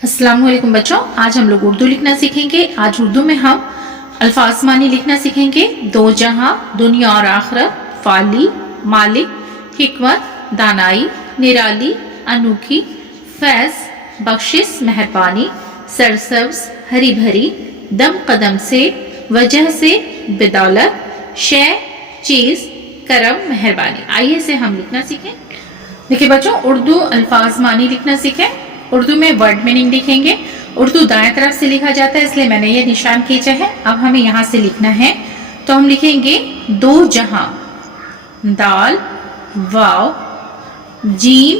अस्सलाम वालेकुम बच्चों, आज हम लोग उर्दू लिखना सीखेंगे। आज उर्दू में हम अल्फाज मानी लिखना सीखेंगे। दो जहां, दुनिया और आखिरत, फाली, मालिक, हिकमत, दानाई, निराली, अनोखी, फैज, बख्शिश, मेहरबानी, सरसब्ज, हरी भरी, दम कदम से, वजह से, बदौलत, शय, चीज, करम, मेहरबानी। आइए से हम लिखना सीखें। देखिए बच्चों, उर्दू अल्फाज मानी लिखना सीखें। उर्दू में वर्ड मीनिंग लिखेंगे। उर्दू दाएं तरफ से लिखा जाता है, इसलिए मैंने ये निशान खींचा है। अब हमें यहाँ से लिखना है, तो हम लिखेंगे दो जहां, दाल, वाव, जीम,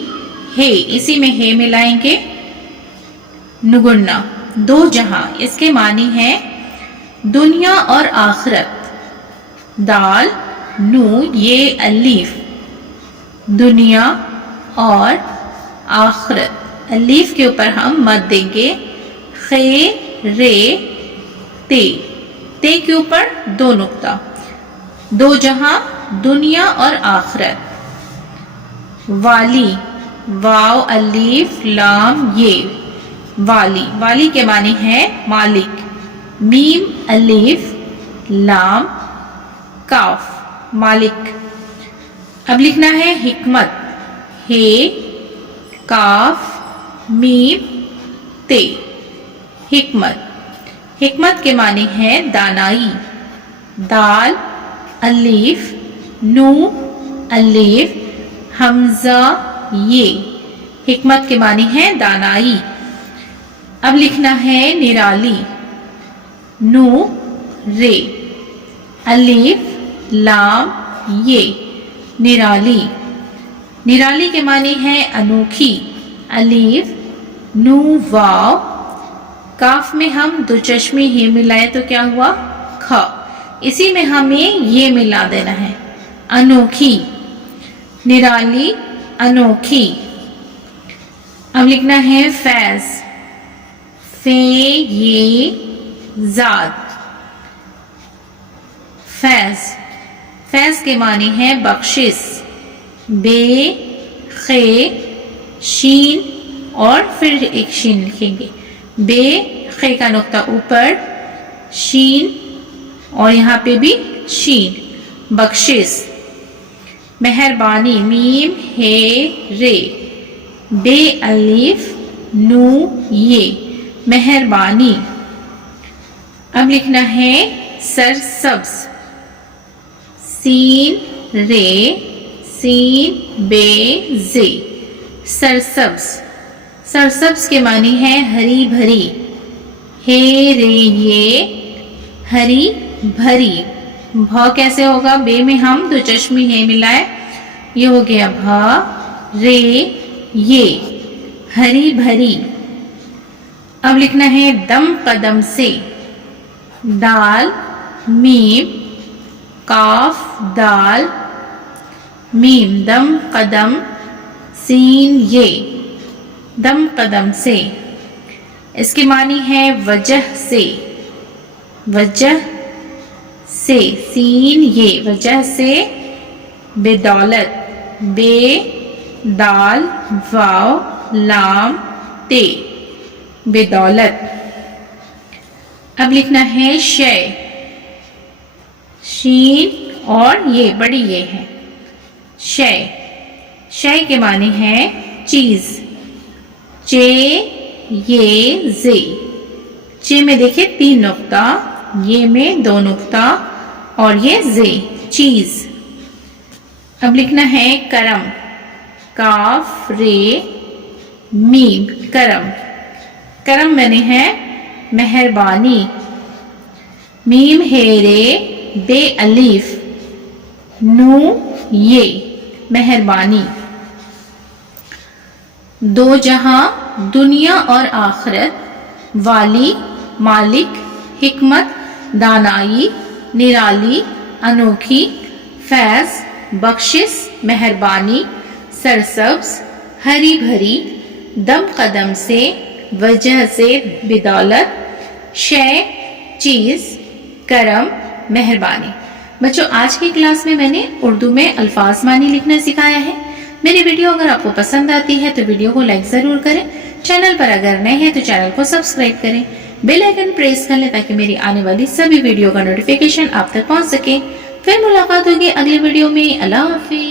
हे, इसी में हे मिलाएंगे, नुगुन्ना, दो जहां, इसके मानी है दुनिया और आखिरत। दाल, नू, ये अलीफ, दुनिया और आखिरत, अलीफ के ऊपर हम मद देंगे, खे, रे, ते के ऊपर दो नुक्ता, दो जहां, दुनिया और आखिरत। वाली, वाव, अलीफ, लाम, ये, वाली, वाली के मानी है मालिक, मीम, अलीफ, लाम, काफ, मालिक। अब लिखना है हिकमत, हे, काफ, मीम, ते, हिकमत। हिकमत के मानी है दानाई, दाल, अलीफ, नू, अलीफ, हमजा, ये, हिकमत के मानी है दानाई। अब लिखना है निराली, नू, रे, अलीफ, लाम, ये, निराली। निराली के मानी है अनोखी, अलीफ, नू, वाव, काफ में हम दो चश्मे हे मिलाए तो क्या हुआ, ख, इसी में हमें ये मिला देना है, अनोखी, निराली, अनोखी। अब लिखना है फैज, फे, ये, जाद, फैज। फैज के मानी है बख्शिश, बे, खे, शीन और फिर एक शीन लिखेंगे, बे, खे का नुक्ता ऊपर, शीन और यहाँ पे भी शीन, बख्शिश। मेहरबानी, मीम, हे, रे, बे, अलीफ, नू, ये, मेहरबानी। अब लिखना है सरसब्ज, सीन, रे, सीन, बे, जे, सरसब्ज। सरसब्ज के मानी है हरी भरी, हे, रे, ये, हरी भरी। भ कैसे होगा, बे में हम दो चश्मे हे मिलाए, ये हो गया भ, रे, ये, हरी भरी। अब लिखना है दम कदम से, दाल, मीम, काफ, दाल, मीम, दम कदम, सीन, ये, दम कदम से। इसकी मानी है वजह से, वजह से, सीन, ये, वजह से, बदौलत, बे, दाल, वाव, लाम, ते, बदौलत। अब लिखना है शय, शीन और ये बड़ी ये है, शय। शय के माने है चीज, चे, ये, जे। चे में देखिए तीन नुक्ता, ये में दो नुक्ता और ये जे, चीज। अब लिखना है करम, काफ, रे, मीम, करम। करम मैंने है मेहरबानी, मीम, हे, रे, बे, अलीफ, नू, ये, मेहरबानी। दो जहां, दुनिया और आखिरत, वाली, मालिक, हिकमत, दानाई, निराली, अनोखी, फैज, बख्शिश, मेहरबानी, सरसब्ज, हरी भरी, दम कदम से, वजह से, बदौलत, शय, चीज, करम, मेहरबानी। बच्चों, आज की क्लास में मैंने उर्दू में अल्फाज मानी लिखना सिखाया है। मेरी वीडियो अगर आपको पसंद आती है तो वीडियो को लाइक जरूर करें। चैनल पर अगर नए हैं तो चैनल को सब्सक्राइब करें, बेल आइकन प्रेस कर लें ताकि मेरी आने वाली सभी वीडियो का नोटिफिकेशन आप तक पहुंच सके। फिर मुलाकात होगी अगली वीडियो में। अल्लाह हाफिज।